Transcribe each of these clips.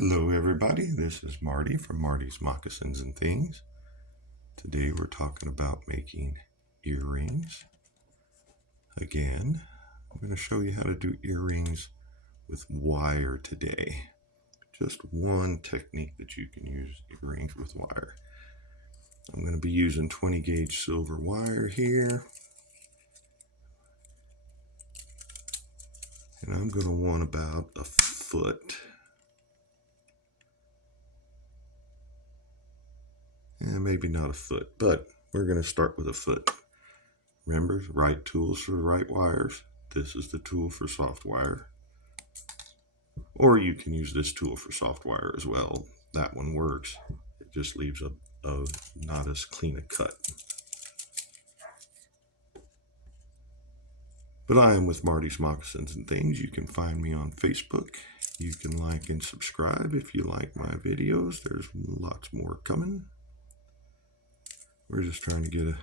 Hello everybody, this is Marty from Marty's Moccasins and Things. Today we're talking about making earrings. Again, I'm going to show you how to do earrings with wire today. Just one technique that you can use earrings with wire. I'm going to be using 20 gauge silver wire here. And I'm going to want about a foot. And maybe not a foot, but we're going to start with a foot. Remember, right tools for the right wires. This is the tool for soft wire. Or you can use this tool for soft wire as well. That one works. It just leaves a not as clean a cut. But I am with Marty's Moccasins and Things. You can find me on Facebook. You can like and subscribe if you like my videos. There's lots more coming. We're just trying to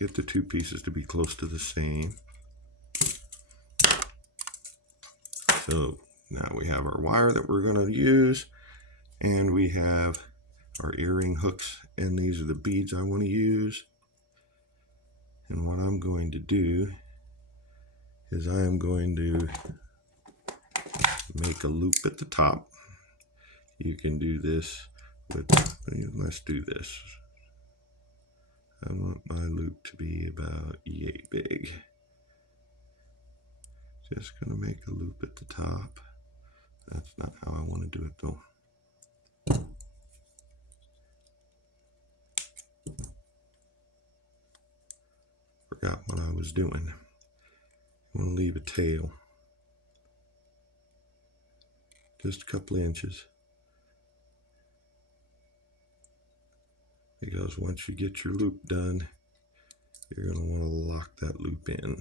get the two pieces to be close to the same. So now we have our wire that we're going to use, and we have our earring hooks, and these are the beads I want to use. And what I'm going to do is I am going to make a loop at the top. You can do this with, let's do this. I want my loop to be about yay big. Just going to make a loop at the top. That's not how I want to do it though. Forgot what I was doing. I want to leave a tail. Just a couple of inches. Because once you get your loop done, you're going to want to lock that loop in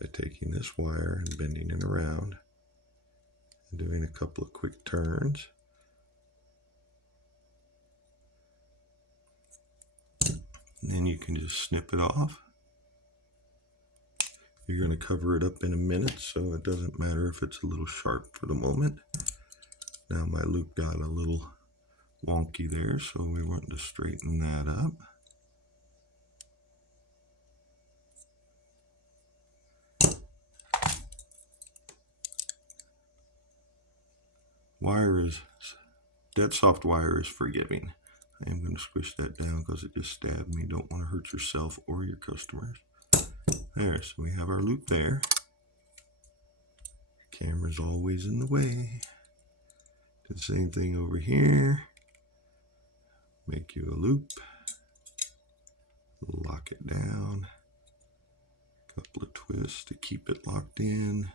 by taking this wire and bending it around and doing a couple of quick turns. And then you can just snip it off. You're going to cover it up in a minute, so it doesn't matter if it's a little sharp for the moment. Now my loop got a little wonky there, so we want to straighten that up. Dead soft wire is forgiving. I am going to squish that down because it just stabbed me. Don't want to hurt yourself or your customers. There, so we have our loop there. Camera's always in the way. Do the same thing over here. Make you a loop. Lock it down. Couple of twists to keep it locked in.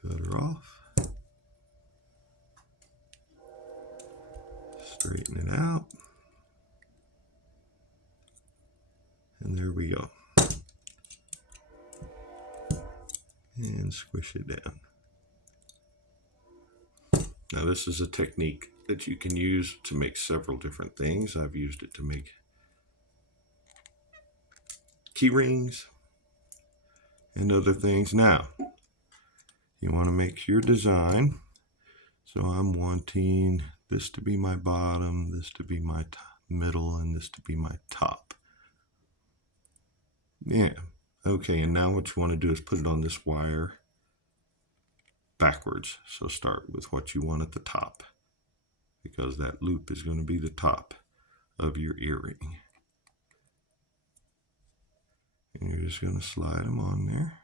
Cut her off. Straighten it out. And there we go. And squish it down. Now this is a technique that you can use to make several different things. I've used it to make key rings and other things. Now, you want to make your design. So I'm wanting this to be my bottom, this to be my middle, and this to be my top. Yeah. Okay, and now what you want to do is put it on this wire backwards. So start with what you want at the top, because that loop is going to be the top of your earring. And you're just going to slide them on there.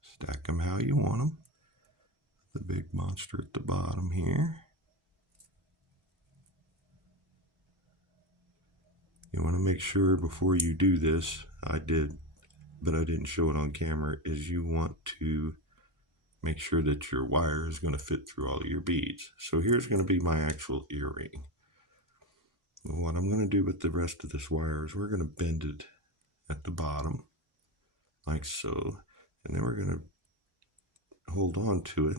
Stack them how you want them. The big monster at the bottom here. You want to make sure before you do this, I did, but I didn't show it on camera, is you want to make sure that your wire is going to fit through all of your beads. So here's going to be my actual earring. What I'm going to do with the rest of this wire is we're going to bend it at the bottom, like so, and then we're going to hold on to it,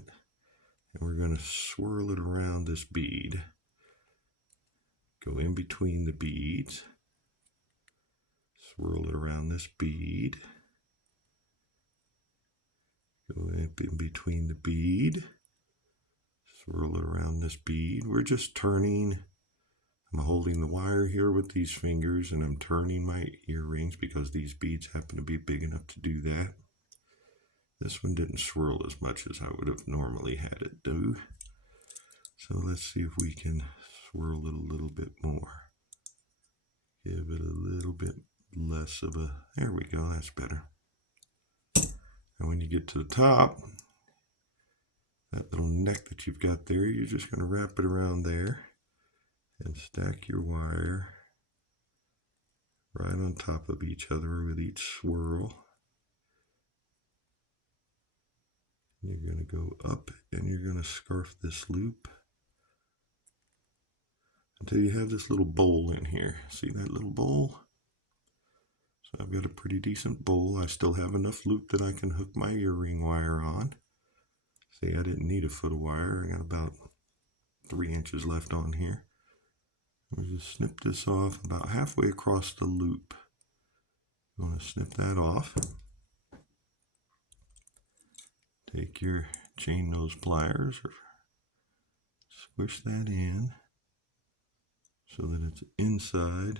and we're going to swirl it around this bead, go in between the beads, Swirl it around this bead. Go up in between the bead. Swirl it around this bead. We're just turning. I'm holding the wire here with these fingers and I'm turning my earrings because these beads happen to be big enough to do that. This one didn't swirl as much as I would have normally had it do. So let's see if we can swirl it a little bit more. Give it a little bit less of a, there we go, that's better. And when you get to the top, that little neck that you've got there, you're just going to wrap it around there and stack your wire right on top of each other with each swirl. You're going to go up and you're going to scarf this loop until you have this little bowl in here. See that little bowl? So I've got a pretty decent bowl. I still have enough loop that I can hook my earring wire on. See, I didn't need a foot of wire. I got about 3 inches left on here. We'll just snip this off about halfway across the loop. I'm going to snip that off. Take your chain nose pliers or squish that in so that it's inside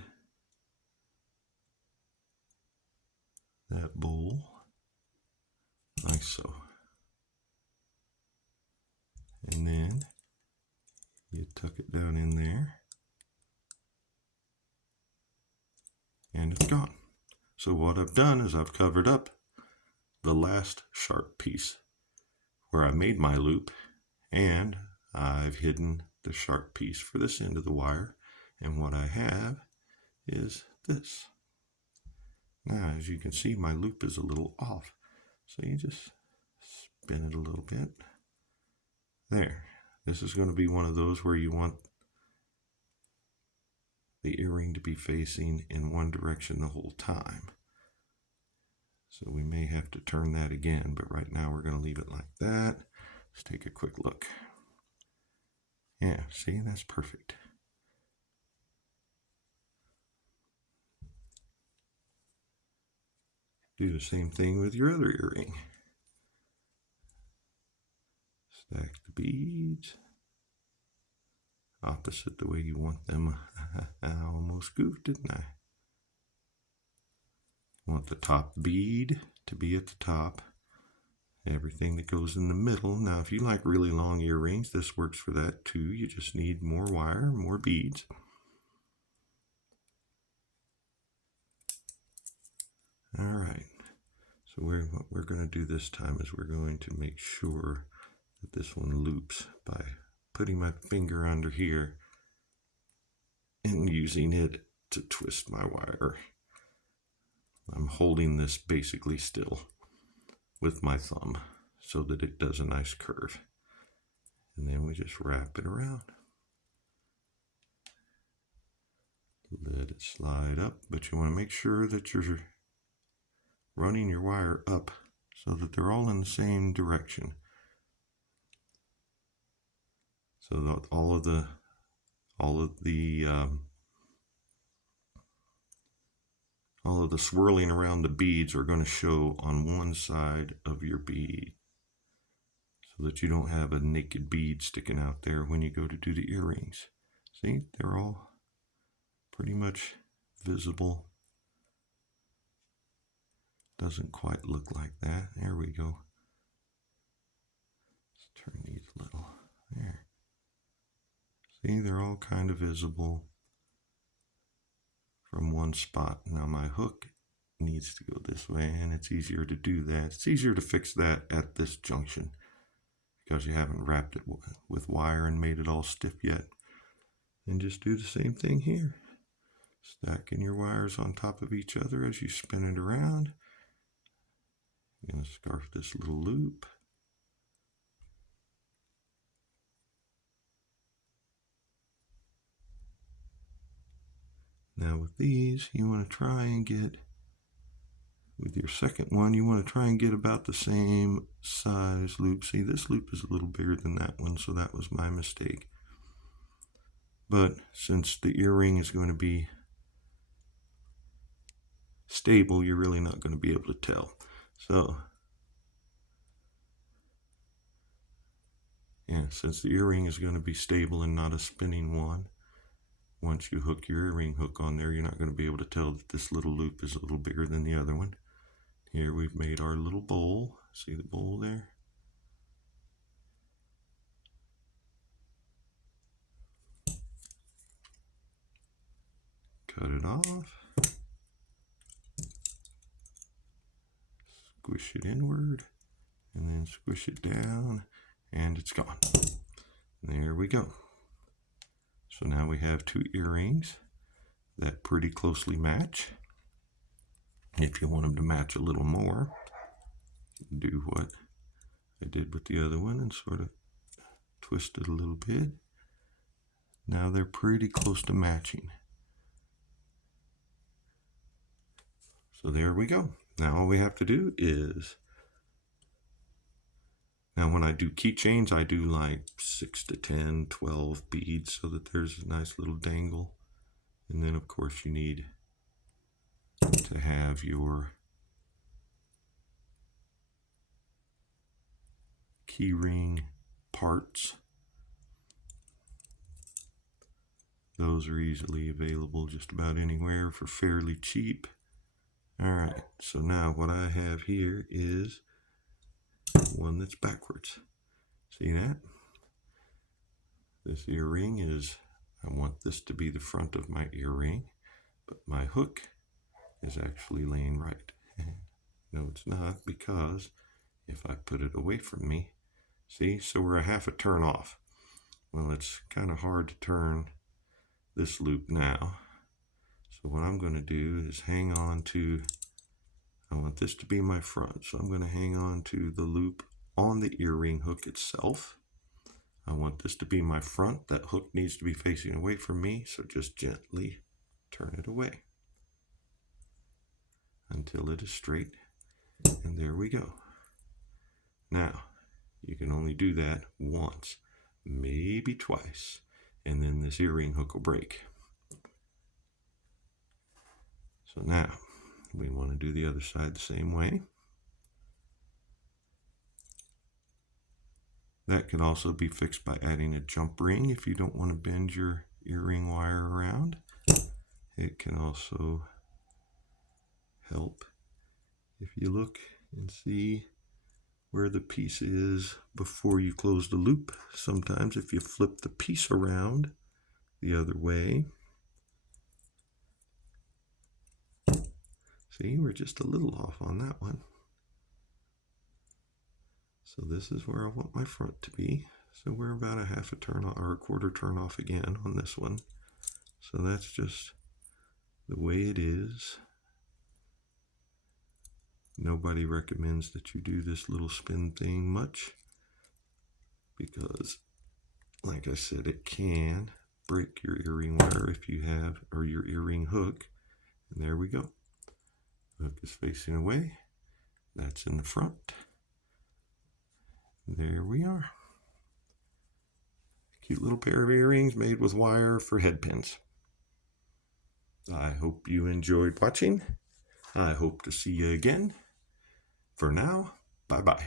that bowl, like so. And then you tuck it down in there. And it's gone. So what I've done is I've covered up the last sharp piece where I made my loop, and I've hidden the sharp piece for this end of the wire, and what I have is this. Now, as you can see, my loop is a little off, so you just spin it a little bit. There. This is going to be one of those where you want the earring to be facing in one direction the whole time. So we may have to turn that again, but right now we're going to leave it like that. Let's take a quick look. Yeah, see, that's perfect. Do the same thing with your other earring. Stack the beads opposite the way you want them. I almost goofed, didn't I? Want the top bead to be at the top. Everything that goes in the middle. Now, if you like really long earrings, this works for that too. You just need more wire, more beads. All right. So what we're going to do this time is we're going to make sure that this one loops by putting my finger under here and using it to twist my wire. I'm holding this basically still with my thumb so that it does a nice curve. And then we just wrap it around. Let it slide up, but you want to make sure that you're running your wire up so that they're all in the same direction. So that all of the swirling around the beads are going to show on one side of your bead, so that you don't have a naked bead sticking out there when you go to do the earrings. See, they're all pretty much visible. Doesn't quite look like that. There we go. Let's turn these a little. There. See, they're all kind of visible from one spot. Now my hook needs to go this way, and it's easier to do that. It's easier to fix that at this junction because you haven't wrapped it with wire and made it all stiff yet. And just do the same thing here. Stacking your wires on top of each other as you spin it around. You're going to scarf this little loop. Now with these, you want to try and get, with your second one, you want to try and get about the same size loop. See, this loop is a little bigger than that one, so that was my mistake. But since the earring is going to be stable, you're really not going to be able to tell. So yeah, since the earring is going to be stable and not a spinning one, once you hook your earring hook on there, you're not going to be able to tell that this little loop is a little bigger than the other one. Here we've made our little bowl. See the bowl there? Cut it off. Squish it inward. And then squish it down. And it's gone. There we go. So now we have two earrings that pretty closely match. If you want them to match a little more, do what I did with the other one and sort of twist it a little bit. Now they're pretty close to matching. So there we go. Now all we have to do is, now when I do keychains, I do like 6 to 10, 12 beads so that there's a nice little dangle. And then of course you need to have your keyring parts. Those are easily available just about anywhere for fairly cheap. Alright, so now what I have here is one that's backwards. See that? This earring is, I want this to be the front of my earring, but my hook is actually laying right. No, it's not, because if I put it away from me, see, so we're a half a turn off. Well, it's kind of hard to turn this loop now. So what I'm going to do is hang on to, I want this to be my front, so I'm going to hang on to the loop on the earring hook itself. I want this to be my front. That hook needs to be facing away from me, so just gently turn it away until it is straight. And there we go. Now, you can only do that once, maybe twice, and then this earring hook will break. So now, we want to do the other side the same way. That can also be fixed by adding a jump ring if you don't want to bend your earring wire around. It can also help if you look and see where the piece is before you close the loop. Sometimes if you flip the piece around the other way, see, we're just a little off on that one. So this is where I want my front to be. So we're about a half a turn off, or a quarter turn off again on this one. So that's just the way it is. Nobody recommends that you do this little spin thing much, because like I said, it can break your earring wire if you have, or your earring hook. And there we go. Hook is facing away. That's in the front. There we are. Cute little pair of earrings made with wire for head pins. I hope you enjoyed watching. I hope to see you again. For now, bye-bye.